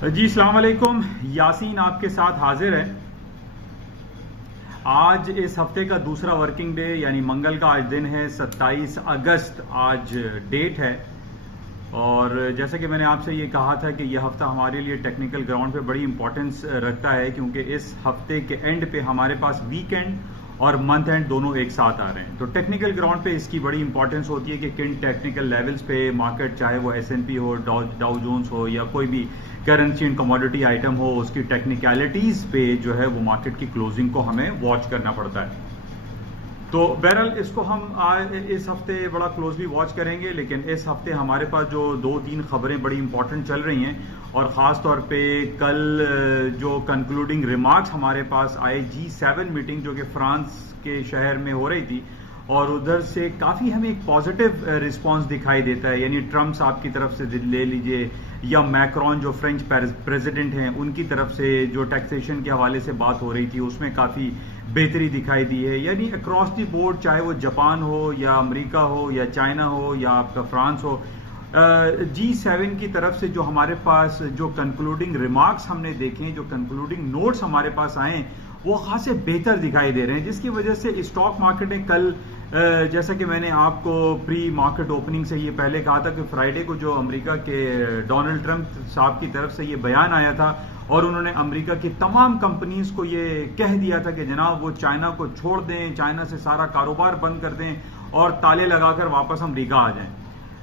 جی السلام علیکم، یاسین آپ کے ساتھ حاضر ہے۔ آج اس ہفتے کا دوسرا ورکنگ ڈے یعنی منگل کا آج دن ہے، 27 اگست آج ڈیٹ ہے۔ اور جیسا کہ میں نے آپ سے یہ کہا تھا کہ یہ ہفتہ ہمارے لیے ٹیکنیکل گراؤنڈ پہ بڑی امپورٹنس رکھتا ہے، کیونکہ اس ہفتے کے اینڈ پہ ہمارے پاس ویک اینڈ اور منتھ اینڈ دونوں ایک ساتھ آ رہے ہیں۔ تو ٹیکنیکل گراؤنڈ پہ اس کی بڑی امپورٹنس ہوتی ہے کہ کن ٹیکنیکل لیولز پہ مارکیٹ، چاہے وہ S&P ہو، ڈاؤ جونز ہو، یا کوئی بھی کرنسی اینڈ کموڈٹی آئٹم ہو، اس کی ٹیکنیکلٹیز پہ جو ہے وہ مارکیٹ کی کلوزنگ کو ہمیں واچ کرنا پڑتا ہے۔ تو بہرحال اس کو ہم اس ہفتے بڑا کلوزلی واچ کریں گے، لیکن اس ہفتے ہمارے پاس جو 2-3 خبریں بڑی امپورٹنٹ چل رہی ہیں، اور خاص طور پہ کل جو کنکلوڈنگ ریمارکس ہمارے پاس آئے G7 میٹنگ جو کہ فرانس کے شہر میں ہو رہی تھی، اور ادھر سے کافی ہمیں ایک پازیٹیو رسپانس دکھائی دیتا ہے۔ یعنی ٹرمپ صاحب کی طرف سے لے لیجئے، یا میکرون جو فرینچ پریزیڈنٹ ہیں ان کی طرف سے جو ٹیکسیشن کے حوالے سے بات ہو رہی تھی، اس میں کافی بہتری دکھائی دی ہے۔ یعنی اکراس دی بورڈ، چاہے وہ جاپان ہو یا امریکہ ہو یا چائنا ہو یا آپ کا فرانس ہو، G7 کی طرف سے جو ہمارے پاس جو کنکلوڈنگ ریمارکس ہم نے دیکھے، جو کنکلوڈنگ نوٹس ہمارے پاس آئے، وہ خاصے بہتر دکھائی دے رہے ہیں، جس کی وجہ سے اسٹاک مارکیٹ نے کل، جیسا کہ میں نے آپ کو پری مارکیٹ اوپننگ سے یہ پہلے کہا تھا کہ فرائیڈے کو جو امریکہ کے ڈونلڈ ٹرمپ صاحب کی طرف سے یہ بیان آیا تھا، اور انہوں نے امریکہ کی تمام کمپنیز کو یہ کہہ دیا تھا کہ جناب وہ چائنا کو چھوڑ دیں، چائنا سے سارا کاروبار بند کر دیں اور تالے لگا کر واپس امریکہ آ جائیں۔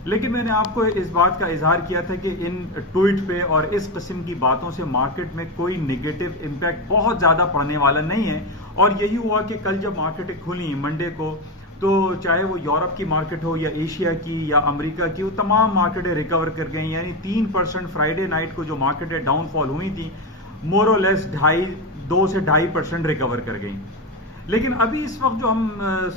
لیکن میں نے آپ کو اس بات کا اظہار کیا تھا کہ ان ٹویٹ پہ اور اس قسم کی باتوں سے مارکیٹ میں کوئی نیگیٹو امپیکٹ بہت زیادہ پڑنے والا نہیں ہے، اور یہی ہوا کہ کل جب مارکیٹیں کھلی منڈے کو، تو چاہے وہ یورپ کی مارکیٹ ہو یا ایشیا کی یا امریکہ کی، وہ تمام مارکیٹیں ریکور کر گئیں۔ یعنی 3% فرائیڈے نائٹ کو جو مارکیٹیں ڈاؤن فال ہوئی تھیں، مور اور لیس 2 سے 2.5% ریکور کر گئیں۔ لیکن ابھی اس وقت جو ہم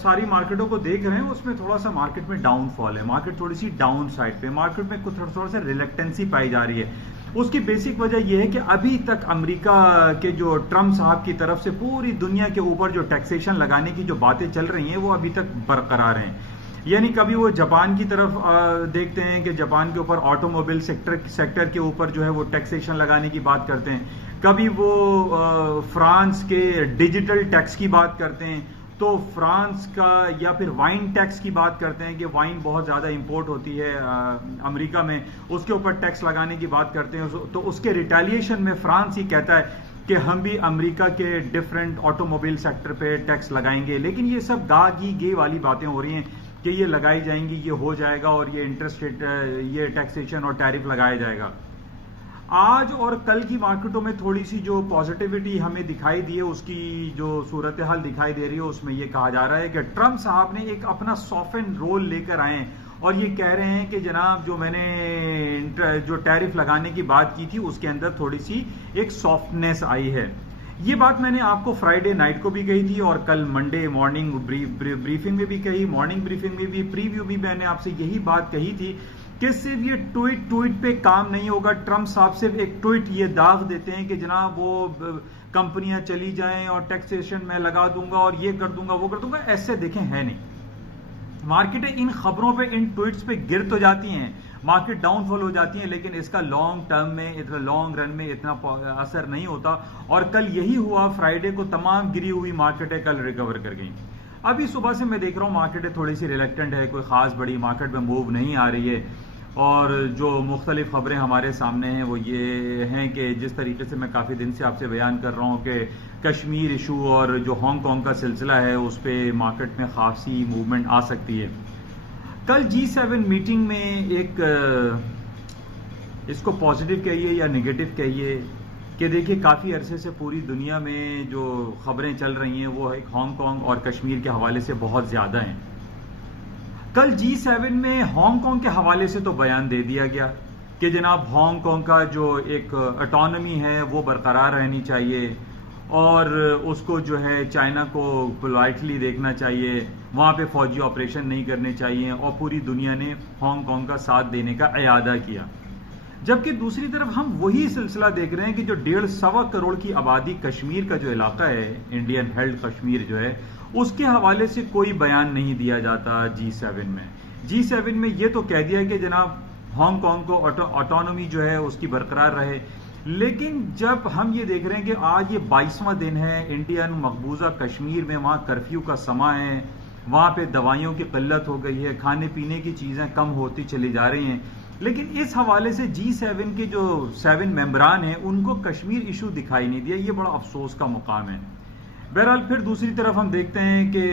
ساری مارکیٹوں کو دیکھ رہے ہیں، اس میں تھوڑا سا مارکیٹ میں ڈاؤن فال ہے، مارکیٹ تھوڑی سی ڈاؤن سائڈ پہ، مارکیٹ میں تھوڑا سا ریلیکٹنسی پائی جا رہی ہے۔ اس کی بیسک وجہ یہ ہے کہ ابھی تک امریکہ کے جو ٹرمپ صاحب کی طرف سے پوری دنیا کے اوپر جو ٹیکسیشن لگانے کی جو باتیں چل رہی ہیں، وہ ابھی تک برقرار ہیں۔ یعنی کبھی وہ جاپان کی طرف دیکھتے ہیں کہ جاپان کے اوپر آٹو موبائل سیکٹر کے اوپر جو ہے وہ ٹیکسیشن لگانے کی بات کرتے ہیں، کبھی وہ فرانس کے ڈیجیٹل ٹیکس کی بات کرتے ہیں، تو فرانس کا، یا پھر وائن ٹیکس کی بات کرتے ہیں کہ وائن بہت زیادہ امپورٹ ہوتی ہے امریکہ میں، اس کے اوپر ٹیکس لگانے کی بات کرتے ہیں۔ تو اس کے ریٹیلیشن میں فرانس ہی کہتا ہے کہ ہم بھی امریکہ کے ڈفرینٹ آٹو موبائل سیکٹر پہ ٹیکس لگائیں گے۔ لیکن یہ سب گے والی باتیں ہو رہی ہیں کہ یہ لگائی جائیں گی، یہ ہو جائے گا، اور یہ انٹرسٹ ریٹ، یہ ٹیکسیشن اور ٹیرف لگایا جائے گا۔ آج اور کل کی مارکیٹوں میں تھوڑی سی جو پازیٹیوٹی ہمیں دکھائی دی ہے، اس کی جو صورتحال دکھائی دے رہی ہے، اس میں یہ کہا جا رہا ہے کہ ٹرمپ صاحب نے ایک اپنا سافن رول لے کر آئے ہیں، اور یہ کہہ رہے ہیں کہ جناب جو میں نے جو ٹیرف لگانے کی بات کی تھی، اس کے اندر تھوڑی سی ایک سافٹنیس آئی ہے۔ یہ بات میں نے آپ کو فرائیڈے نائٹ کو بھی کہی تھی، اور کل منڈے مارننگ بریفنگ میں بھی کہی، مارننگ بریفنگ میں بھی، پریویو بھی میں نے آپ سے یہی بات کہی تھی کہ صرف یہ ٹویٹ پہ کام نہیں ہوگا۔ ٹرمپ صاحب صرف ایک ٹویٹ یہ داغ دیتے ہیں کہ جناب وہ کمپنیاں چلی جائیں اور ٹیکسیشن میں لگا دوں گا اور یہ کر دوں گا وہ کر دوں گا، ایسے دیکھیں ہے نہیں۔ مارکیٹیں ان خبروں پہ، ان ٹویٹس پہ گر تو جاتی ہیں، مارکیٹ ڈاؤن فال ہو جاتی ہیں، لیکن اس کا لانگ ٹرم میں، اتنا لانگ رن میں اتنا اثر نہیں ہوتا، اور کل یہی ہوا۔ فرائیڈے کو تمام گری ہوئی مارکیٹیں کل ریکور کر گئیں۔ ابھی صبح سے میں دیکھ رہا ہوں مارکیٹیں تھوڑی سی ریلیکٹنٹ ہے، کوئی خاص بڑی مارکیٹ میں موو نہیں آ رہی ہے، اور جو مختلف خبریں ہمارے سامنے ہیں وہ یہ ہیں کہ جس طریقے سے میں کافی دن سے آپ سے بیان کر رہا ہوں کہ کشمیر ایشو اور جو ہانگ کانگ کا سلسلہ ہے، اس پہ مارکیٹ میں خاصی موومنٹ آ سکتی ہے۔ کل G7 میٹنگ میں ایک، اس کو پازیٹیو کہیے یا نگیٹو کہیے، کہ دیکھیے کافی عرصے سے پوری دنیا میں جو خبریں چل رہی ہیں وہ ایک ہانگ کانگ اور کشمیر کے حوالے سے بہت زیادہ ہیں۔ کل G7 میں ہانگ کانگ کے حوالے سے تو بیان دے دیا گیا کہ جناب ہانگ کانگ کا جو ایک اٹانومی ہے وہ برقرار رہنی چاہیے، اور اس کو جو ہے چائنا کو پولائٹلی دیکھنا چاہیے، وہاں پہ فوجی آپریشن نہیں کرنے چاہیے، اور پوری دنیا نے ہانگ کانگ کا ساتھ دینے کا اعادہ کیا۔ جبکہ دوسری طرف ہم وہی سلسلہ دیکھ رہے ہیں کہ جو 1.5 کروڑ کی آبادی کشمیر کا جو علاقہ ہے، انڈین ہیلڈ کشمیر جو ہے، اس کے حوالے سے کوئی بیان نہیں دیا جاتا G7 میں۔ G7 میں یہ تو کہہ دیا کہ جناب ہانگ کانگ کو آٹونومی جو ہے اس کی برقرار رہے، لیکن جب ہم یہ دیکھ رہے ہیں کہ آج یہ 22واں دن ہے انڈین مقبوضہ کشمیر میں، وہاں کرفیو کا سماں ہے، وہاں پہ دوائیوں کی قلت ہو گئی ہے، کھانے پینے کی چیزیں کم ہوتی چلی جا رہی ہیں، لیکن اس حوالے سے G7 کے جو 7 ممبران ہیں ان کو کشمیر ایشو دکھائی نہیں دیا. یہ بڑا افسوس کا مقام ہے. بہرحال پھر دوسری طرف ہم دیکھتے ہیں کہ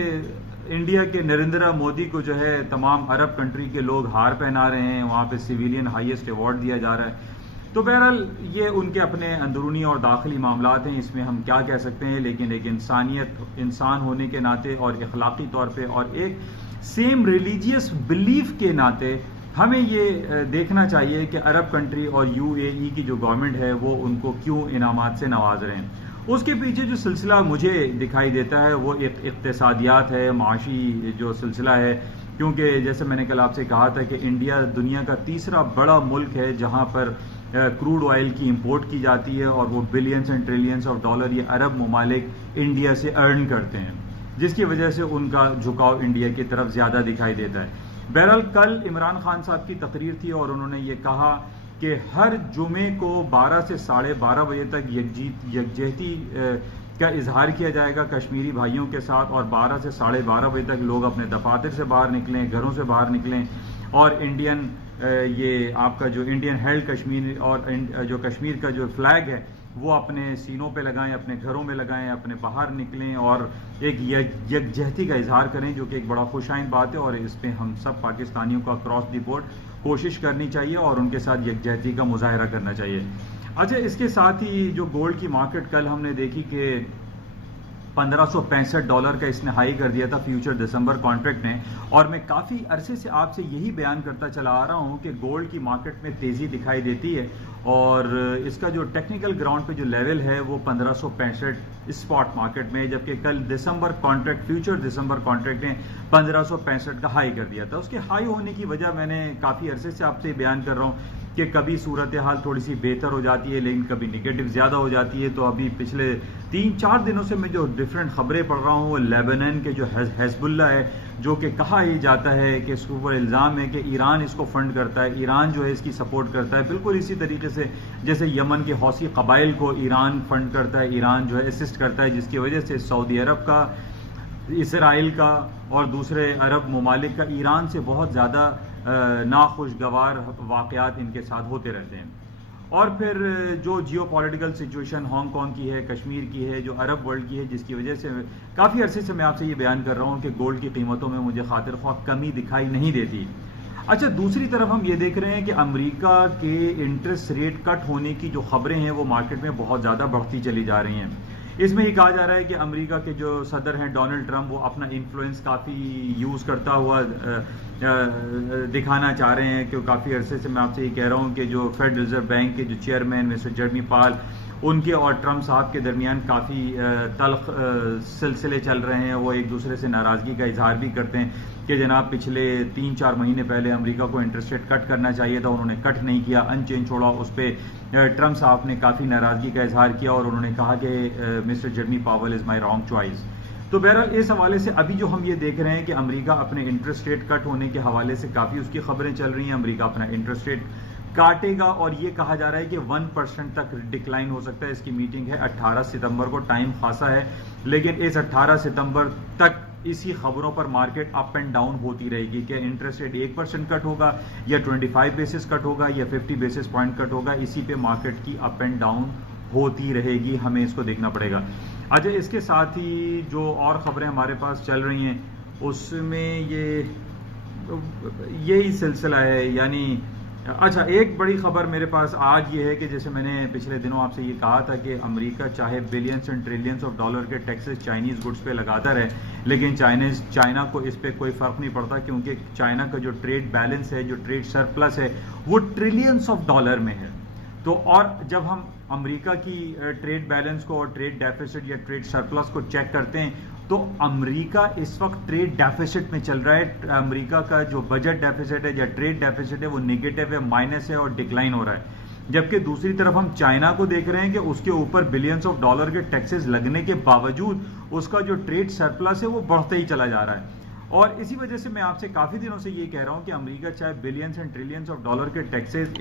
انڈیا کے نریندر مودی کو جو ہے تمام عرب کنٹری کے لوگ ہار پہنا رہے ہیں، وہاں پہ سویلین ہائیسٹ ایوارڈ دیا جا رہا ہے. تو بہرحال یہ ان کے اپنے اندرونی اور داخلی معاملات ہیں، اس میں ہم کیا کہہ سکتے ہیں، لیکن ایک انسان ہونے کے ناطے اور اخلاقی طور پہ اور ایک سیم ریلیجیس بلیف کے ناطے ہمیں یہ دیکھنا چاہیے کہ عرب کنٹری اور UAE کی جو گورنمنٹ ہے وہ ان کو کیوں انعامات سے نواز رہے ہیں. اس کے پیچھے جو سلسلہ مجھے دکھائی دیتا ہے وہ ایک اقتصادیات ہے، معاشی جو سلسلہ ہے، کیونکہ جیسے میں نے کل آپ سے کہا تھا کہ انڈیا دنیا کا تیسرا بڑا ملک ہے جہاں پر کروڈ آئل کی امپورٹ کی جاتی ہے، اور وہ billions and trillions of dollar یہ عرب ممالک انڈیا سے ارن کرتے ہیں، جس کی وجہ سے ان کا جھکاؤ انڈیا کی طرف زیادہ دکھائی دیتا ہے. بہرحال کل عمران خان صاحب کی تقریر تھی اور انہوں نے یہ کہا کہ ہر جمعے کو 12 سے 12:30 بجے تک یکجہتی کا اظہار کیا جائے گا کشمیری بھائیوں کے ساتھ، اور 12 سے 12:30 بجے تک لوگ اپنے دفاتر سے باہر نکلیں، گھروں سے باہر نکلیں، اور انڈین یہ آپ کا جو انڈین ہیلڈ کشمیر اور جو کشمیر کا جو فلیگ ہے وہ اپنے سینوں پہ لگائیں، اپنے گھروں میں لگائیں، اپنے باہر نکلیں اور ایک یکجہتی کا اظہار کریں، جو کہ ایک بڑا خوش آئند بات ہے، اور اس پہ ہم سب پاکستانیوں کو اکراس دی بورڈ کوشش کرنی چاہیے اور ان کے ساتھ یکجہتی کا مظاہرہ کرنا چاہیے. اچھا، اس کے ساتھ ہی جو گولڈ کی مارکیٹ کل ہم نے دیکھی کہ $1565 کا اس نے ہائی کر دیا تھا فیوچر دسمبر کانٹریکٹ نے، اور میں کافی عرصے سے آپ سے یہی بیان کرتا چلا آ رہا ہوں کہ گولڈ کی مارکیٹ میں تیزی دکھائی دیتی ہے، اور اس کا جو ٹیکنیکل گراؤنڈ پہ جو لیول ہے وہ 1565 اسپاٹ مارکیٹ میں، جبکہ کل دسمبر کانٹریکٹ فیوچر دسمبر کانٹریکٹ نے 1565 کا ہائی کر دیا تھا. اس کے ہائی ہونے کی وجہ میں نے کافی عرصے سے آپ سے بیان کر رہا ہوں کہ کبھی صورتحال تھوڑی سی بہتر ہو جاتی ہے لیکن کبھی نگیٹو زیادہ ہو جاتی ہے. تو ابھی پچھلے 3-4 دنوں سے میں جو ڈفرینٹ خبریں پڑھ رہا ہوں وہ لیبنان کے جو حزب اللہ ہے، جو کہ کہا یہ جاتا ہے کہ اس کے اوپر الزام ہے کہ ایران اس کو فنڈ کرتا ہے، ایران جو ہے اس کی سپورٹ کرتا ہے، بالکل اسی طریقے سے جیسے یمن کے حوثی قبائل کو ایران فنڈ کرتا ہے، ایران جو ہے اسسٹ کرتا ہے، جس کی وجہ سے سعودی عرب کا، اسرائیل کا اور دوسرے عرب ممالک کا ایران سے بہت زیادہ ناخوشگوار واقعات ان کے ساتھ ہوتے رہتے ہیں. اور پھر جو geopolitical situation Hong Kong کی ہے، کشمیر کی ہے، جو عرب ورلڈ کی ہے، جس کی وجہ سے کافی عرصے سے میں آپ سے یہ بیان کر رہا ہوں کہ گولڈ کی قیمتوں میں مجھے خاطر خواہ کمی دکھائی نہیں دیتی. اچھا، دوسری طرف ہم یہ دیکھ رہے ہیں کہ امریکہ کے انٹرسٹ ریٹ کٹ ہونے کی جو خبریں ہیں وہ مارکیٹ میں بہت زیادہ بڑھتی چلی جا رہی ہیں. اس میں یہ کہا جا رہا ہے کہ امریکہ کے جو صدر ہیں ڈونلڈ ٹرمپ، وہ اپنا انفلوئنس کافی یوز کرتا ہوا دکھانا چاہ رہے ہیں، کہ کافی عرصے سے میں آپ سے یہ کہہ رہا ہوں کہ جو فیڈ ریزرو بینک کے جو چیئرمین مسٹر جرمی پال، ان کے اور ٹرمپ صاحب کے درمیان کافی تلخ سلسلے چل رہے ہیں. وہ ایک دوسرے سے ناراضگی کا اظہار بھی کرتے ہیں کہ جناب پچھلے 3-4 مہینے پہلے امریکہ کو انٹرسٹ ریٹ کٹ کرنا چاہیے تھا، انہوں نے کٹ نہیں کیا، ان چینج چھوڑا. اس پہ ٹرمپ صاحب نے کافی ناراضگی کا اظہار کیا اور انہوں نے کہا کہ مسٹر جرمی پاول از مائی رانگ چوائس. تو بہرحال اس حوالے سے ابھی جو ہم یہ دیکھ رہے ہیں کہ امریکہ اپنے انٹرسٹ ریٹ کٹ ہونے کے حوالے سے کافی اس کی خبریں چل رہی ہیں. امریکہ اپنا انٹرسٹ ریٹ کاٹے گا اور یہ کہا جا رہا ہے کہ 1% تک ڈکلائن ہو سکتا ہے. اس کی میٹنگ ہے 18 ستمبر کو، ٹائم خاصا ہے، لیکن اس 18 ستمبر تک اسی خبروں پر مارکیٹ اپ اینڈ ڈاؤن ہوتی رہے گی کہ انٹرسٹ ریٹ 1% کٹ ہوگا یا 25 بیسس کٹ ہوگا یا 50 بیسس پوائنٹ کٹ ہوگا. اسی پہ مارکیٹ کی اپ اینڈ ڈاؤن ہوتی رہے گی، ہمیں اس کو دیکھنا پڑے گا. اچھا، اس کے ساتھ ہی جو اور خبریں ہمارے پاس چل رہی ہیں اس میں یہی سلسلہ ہے. یعنی اچھا، ایک بڑی خبر میرے پاس آج یہ ہے کہ جیسے میں نے پچھلے دنوں آپ سے یہ کہا تھا کہ امریکہ چاہے billions and trillions of dollar کے ٹیکسز چائنیز گڈس پہ لگاتا رہے، لیکن چائنا کو اس پہ کوئی فرق نہیں پڑتا، کیونکہ چائنا کا جو ٹریڈ بیلنس ہے، جو ٹریڈ سرپلس ہے، وہ ٹریلینز آف ڈالر میں ہے. تو اور جب ہم امریکہ کی ٹریڈ بیلنس کو اور ٹریڈ ڈیفیسٹ یا ٹریڈ سرپلس کو چیک کرتے ہیں تو امریکہ اس وقت ٹریڈ ڈیفیسٹ میں چل رہا ہے. امریکہ کا جو بجٹ ڈیفیسٹ ہے یا ٹریڈ ڈیفیسٹ ہے وہ نیگیٹو ہے، مائنس ہے اور ڈکلائن ہو رہا ہے. جبکہ دوسری طرف ہم چائنا کو دیکھ رہے ہیں کہ اس کے اوپر بلینز آف ڈالر کے ٹیکسز لگنے کے باوجود اس کا جو ٹریڈ سرپلس ہے وہ بڑھتے ہی چلا جا رہا ہے. اور اسی وجہ سے میں آپ سے کافی دنوں سے یہ کہہ رہا ہوں کہ امریکہ چاہے billions and trillions of dollar کے ٹیکسز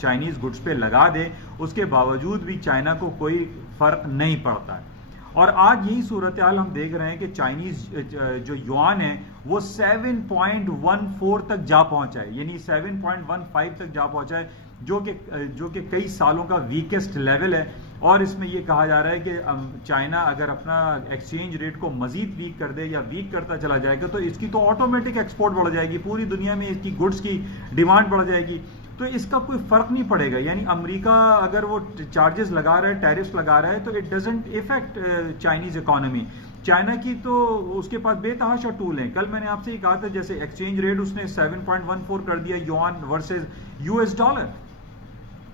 چائنیز گڈس پہ لگا دے، اس کے باوجود بھی چائنا کو کوئی فرق نہیں پڑتا ہے. اور آج یہی صورتحال ہم دیکھ رہے ہیں کہ چائنیز جو یوان ہے وہ 7.14 تک جا پہنچا ہے، یعنی 7.15 تک جا پہنچا ہے، جو کہ کئی سالوں کا ویکسٹ لیول ہے. اور اس میں یہ کہا جا رہا ہے کہ چائنا اگر اپنا ایکسچینج ریٹ کو مزید ویک کر دے یا ویک کرتا چلا جائے گا تو اس کی تو آٹومیٹک ایکسپورٹ بڑھ جائے گی، پوری دنیا میں اس کی گڈس کی ڈیمانڈ بڑھ جائے گی، تو اس کا کوئی فرق نہیں پڑے گا. یعنی امریکہ اگر وہ چارجز لگا رہا ہے، ٹیرفز لگا رہا ہے، تو it doesn't affect Chinese economy. China کی تو اس کے پاس بے تحاشا ٹول ہیں. کل میں نے آپ سے یہ کہا تھا جیسے ایکسچینج ریٹ اس نے 7.14 کر دیا یوان ورسز US ڈالر،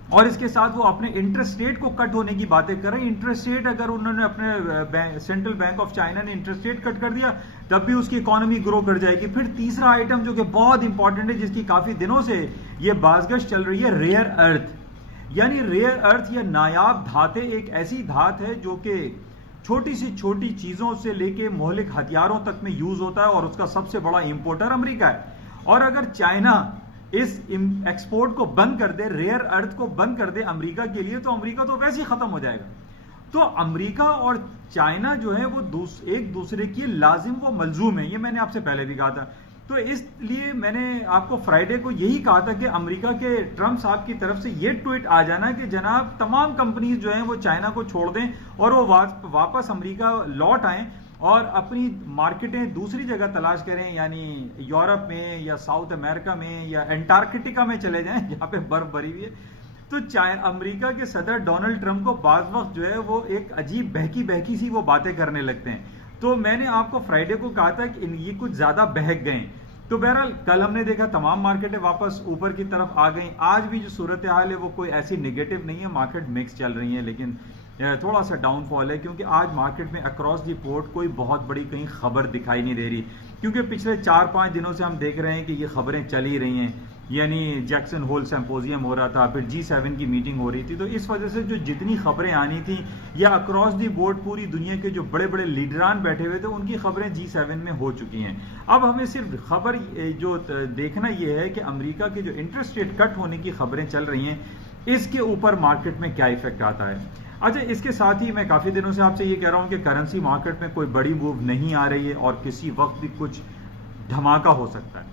اور اس کے ساتھ وہ اپنے انٹرسٹ ریٹ کو کٹ ہونے کی باتیں کر رہے ہیں. انٹرسٹ ریٹ اگر انہوں نے اپنے سینٹرل بینک آف چائنا نے انٹرسٹ ریٹ کٹ کر دیا تب بھی اس کی اکانومی گرو کر جائے گی. پھر تیسرا آئٹم جو کہ بہت امپورٹنٹ ہے، جس کی کافی دنوں سے یہ بازگشت چل رہی ہے، ریئر ارتھ. یعنی ریئر ارتھ یا نایاب دھاتیں ایک ایسی دھات ہے جو کہ چھوٹی سی چھوٹی چیزوں سے لے کے مہلک ہتھیاروں تک میں یوز ہوتا ہے، اور اس کا سب سے بڑا امپورٹر امریکہ ہے. اور اگر چائنا اس ایکسپورٹ کو بند کر دے، ریئر ارتھ کو بند کر دے امریکہ کے لیے، تو امریکہ تو ویسے ہی ختم ہو جائے گا. تو امریکہ اور چائنا جو ہے وہ ایک دوسرے کی لازم و ملزوم ہیں، یہ میں نے آپ سے پہلے بھی کہا تھا. تو اس لیے میں نے آپ کو فرائیڈے کو یہی کہا تھا کہ امریکہ کے ٹرمپ صاحب کی طرف سے یہ ٹویٹ آ جانا کہ جناب تمام کمپنیز جو ہیں وہ چائنا کو چھوڑ دیں اور وہ واپس امریکہ لوٹ آئیں اور اپنی مارکیٹیں دوسری جگہ تلاش کریں، یعنی یورپ میں یا ساؤتھ امریکہ میں یا انٹارکٹیکا میں چلے جائیں جہاں پہ برف بھری ہوئی ہے. تو امریکہ کے صدر ڈونلڈ ٹرمپ کو بعض وقت جو ہے وہ ایک عجیب بہکی سی وہ باتیں کرنے لگتے ہیں. تو میں نے آپ کو فرائیڈے کو کہا تھا کہ یہ کچھ زیادہ بہک گئے. تو بہرحال کل ہم نے دیکھا تمام مارکیٹیں واپس اوپر کی طرف آ گئیں. آج بھی جو صورتحال ہے وہ کوئی ایسی نگیٹو نہیں ہے، مارکیٹ مکس چل رہی ہیں، لیکن تھوڑا سا ڈاؤن فال ہے کیونکہ آج مارکیٹ میں اکراس دی بورڈ کوئی بہت بڑی کہیں خبر دکھائی نہیں دے رہی، کیونکہ پچھلے 4-5 دنوں سے ہم دیکھ رہے ہیں کہ یہ خبریں چل ہی رہی ہیں. یعنی جیکسن ہول سمپوزیم ہو رہا تھا، پھر G7 کی میٹنگ ہو رہی تھی، تو اس وجہ سے جو جتنی خبریں آنی تھیں یا اکراس دی بورڈ پوری دنیا کے جو بڑے بڑے لیڈران بیٹھے ہوئے تھے ان کی خبریں G7 میں ہو چکی ہیں. اب ہمیں صرف خبر جو دیکھنا یہ ہے کہ امریکہ کے جو انٹرسٹ ریٹ کٹ ہونے کی خبریں چل رہی ہیں اس کے اوپر مارکیٹ میں کیا ایفیکٹ آتا ہے. اچھا، اس کے ساتھ ہی میں کافی دنوں سے آپ سے یہ کہہ رہا ہوں کہ کرنسی مارکیٹ میں کوئی بڑی موو نہیں آ رہی ہے اور کسی وقت بھی کچھ دھماکہ ہو سکتا ہے.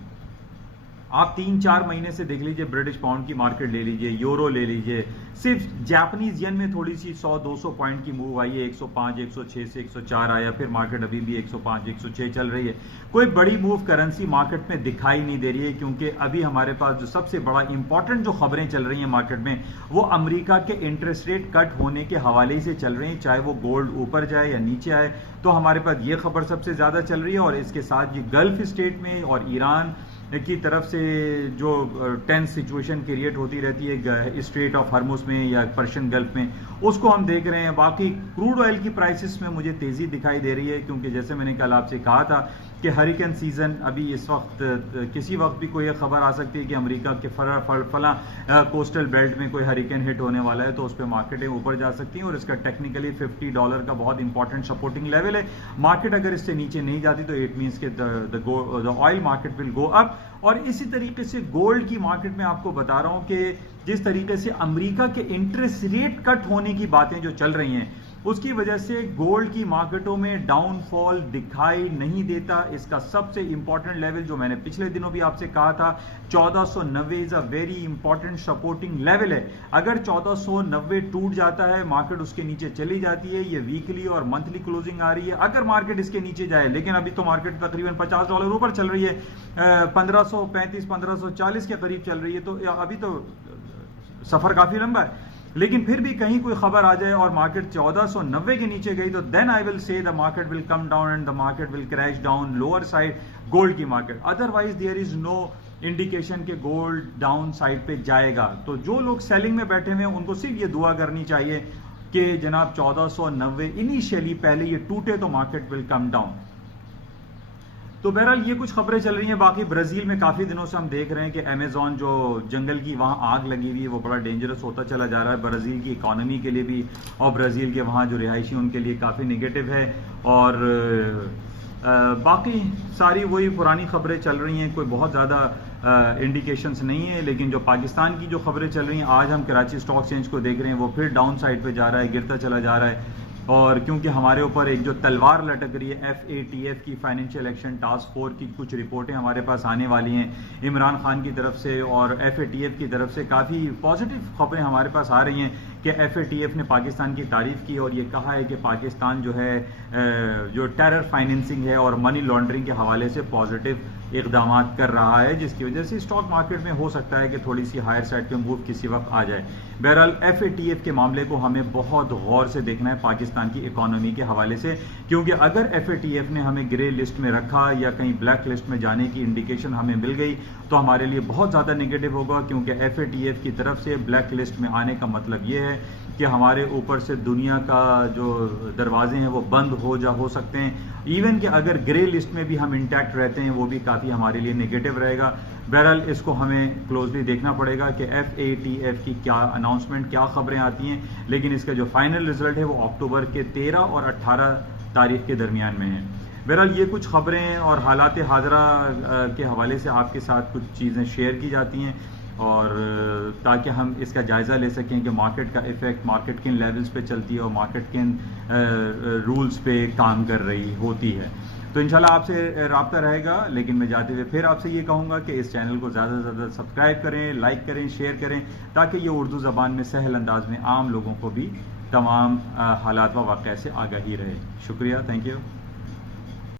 آپ 3-4 مہینے سے دیکھ لیجئے، برٹش پاؤنڈ کی مارکیٹ لے لیجئے، یورو لے لیجئے، صرف جاپنیز ین میں تھوڑی سی 100-200 پوائنٹ کی موو آئی ہے، 105 106 سے 104 آیا، پھر مارکیٹ ابھی بھی 105 106 چل رہی ہے. کوئی بڑی موو کرنسی مارکیٹ میں دکھائی نہیں دے رہی ہے، کیونکہ ابھی ہمارے پاس جو سب سے بڑا امپورٹنٹ جو خبریں چل رہی ہیں مارکیٹ میں وہ امریکہ کے انٹرسٹ ریٹ کٹ ہونے کے حوالے سے چل رہی ہیں، چاہے وہ گولڈ اوپر جائے یا نیچے آئے. تو ہمارے پاس یہ خبر سب سے زیادہ چل رہی ہے، اور اس کے ساتھ یہ گلف اسٹیٹ میں اور ایران کی طرف سے جو ٹینس سچویشن کریٹ ہوتی رہتی ہے اسٹریٹ آف ہرمز میں یا پرشین گلف میں، اس کو ہم دیکھ رہے ہیں. باقی کروڈ آئل کی پرائسز میں مجھے تیزی دکھائی دے رہی ہے، کیونکہ جیسے میں نے کل آپ سے کہا تھا کہ ہریکن سیزن ابھی اس وقت کسی وقت بھی کوئی خبر آ سکتی ہے کہ امریکہ کے فلاں کوسٹل بیلٹ میں کوئی ہریکن ہٹ ہونے والا ہے، تو اس پہ مارکیٹیں اوپر جا سکتی ہیں. اور اس کا ٹیکنیکلی $50 کا بہت امپورٹنٹ سپورٹنگ لیول ہے. مارکیٹ اگر اس سے نیچے نہیں جاتی تو اٹ مینس کہ the آئل مارکیٹ ول گو اپ. اور اسی طریقے سے گولڈ کی مارکیٹ میں آپ کو بتا رہا ہوں کہ جس طریقے سے امریکہ کے انٹرسٹ ریٹ کٹ ہونے کی باتیں جو چل رہی ہیں اس کی وجہ سے گولڈ کی مارکیٹوں میں ڈاؤن فال دکھائی نہیں دیتا. اس کا سب سے امپورٹنٹ لیول جو میں نے پچھلے دنوں بھی آپ سے کہا تھا 1490 is a very important supporting level ہے. اگر 1490 ٹوٹ جاتا ہے مارکیٹ اس کے نیچے چلی جاتی ہے. یہ ویکلی اور منتھلی کلوزنگ آ رہی ہے. اگر مارکیٹ اس کے نیچے جائے، لیکن ابھی تو مارکیٹ تقریباً $50 اوپر چل رہی ہے، 1535 1540 کے قریب چل رہی ہے، تو ابھی تو سفر کافی لمبا ہے. لیکن پھر بھی کہیں کوئی خبر آ جائے اور مارکیٹ 1490 کے نیچے گئی تو دین I will say the market will come down and the market will crash down lower side gold کی market. Otherwise there is no indication کہ گولڈ ڈاؤن سائڈ پہ جائے گا. تو جو لوگ سیلنگ میں بیٹھے ہوئے ہیں ان کو صرف یہ دعا کرنی چاہیے کہ جناب 1490 انیشیلی پہلے یہ ٹوٹے تو مارکیٹ ول کم ڈاؤن. تو بہرحال یہ کچھ خبریں چل رہی ہیں. باقی برازیل میں کافی دنوں سے ہم دیکھ رہے ہیں کہ امیزون جو جنگل کی وہاں آگ لگی ہوئی ہے وہ بڑا ڈینجرس ہوتا چلا جا رہا ہے برازیل کی اکانومی کے لیے بھی، اور برازیل کے وہاں جو رہائشی ان کے لیے کافی نگیٹو ہے. اور باقی ساری وہی پرانی خبریں چل رہی ہیں، کوئی بہت زیادہ انڈیکیشنز نہیں ہیں، لیکن جو پاکستان کی جو خبریں چل رہی ہیں، آج ہم کراچی اسٹاک ایکسچینج کو دیکھ رہے ہیں، وہ پھر ڈاؤن سائڈ پہ جا رہا ہے، گرتا چلا جا رہا ہے، اور کیونکہ ہمارے اوپر ایک جو تلوار لٹک رہی ہے FATF کی فائنینشیل ایکشن ٹاسک فورس کی کچھ رپورٹیں ہمارے پاس آنے والی ہیں عمران خان کی طرف سے اور FATF کی طرف سے، کافی پازیٹیو خبریں ہمارے پاس آ رہی ہیں کہ FATF نے پاکستان کی تعریف کی اور یہ کہا ہے کہ پاکستان جو ہے جو ٹیرر فائنینسنگ ہے اور منی لانڈرنگ کے حوالے سے پازیٹیو اقدامات کر رہا ہے، جس کی وجہ سے اسٹاک مارکیٹ میں ہو سکتا ہے کہ تھوڑی سی ہائر سائڈ پہ موو کسی وقت آ جائے۔ بہرحال FATF کے معاملے کو ہمیں بہت غور سے دیکھنا ہے پاکستان کی اکانومی کے حوالے سے، کیونکہ اگر FATF نے ہمیں گرے لسٹ میں رکھا یا کہیں بلیک لسٹ میں جانے کی انڈیکیشن ہمیں مل گئی تو ہمارے لیے بہت زیادہ نیگیٹو ہوگا، کیونکہ FATF کی طرف سے بلیک لسٹ میں آنے کا مطلب یہ ہے کہ ہمارے اوپر سے دنیا کا جو دروازے ہیں وہ بند ہو سکتے ہیں، ایون کہ اگر گرے لسٹ میں بھی ہم انٹیکٹ رہتے ہیں وہ بھی کافی ہمارے لیے نیگیٹو رہے گا۔ بہرحال اس کو ہمیں کلوزلی دیکھنا پڑے گا کہ FATF کی کیا اناؤنسمنٹ، کیا خبریں آتی ہیں، لیکن اس کا جو فائنل رزلٹ ہے وہ اکتوبر کے 13 اور 18 تاریخ کے درمیان میں ہے۔ بہرحال یہ کچھ خبریں اور حالات حاضرہ کے حوالے سے آپ کے ساتھ کچھ چیزیں شیئر کی جاتی ہیں، اور تاکہ ہم اس کا جائزہ لے سکیں کہ مارکیٹ کا ایفیکٹ، مارکیٹ کن لیولز پہ چلتی ہے اور مارکیٹ کن رولز پہ کام کر رہی ہوتی ہے۔ تو انشاءاللہ آپ سے رابطہ رہے گا، لیکن میں جاتے ہوئے پھر آپ سے یہ کہوں گا کہ اس چینل کو زیادہ سے زیادہ سبسکرائب کریں، لائک کریں، شیئر کریں، تاکہ یہ اردو زبان میں سہل انداز میں عام لوگوں کو بھی تمام حالات و واقعہ سے آگاہی رہے۔ شکریہ، تھینک یو۔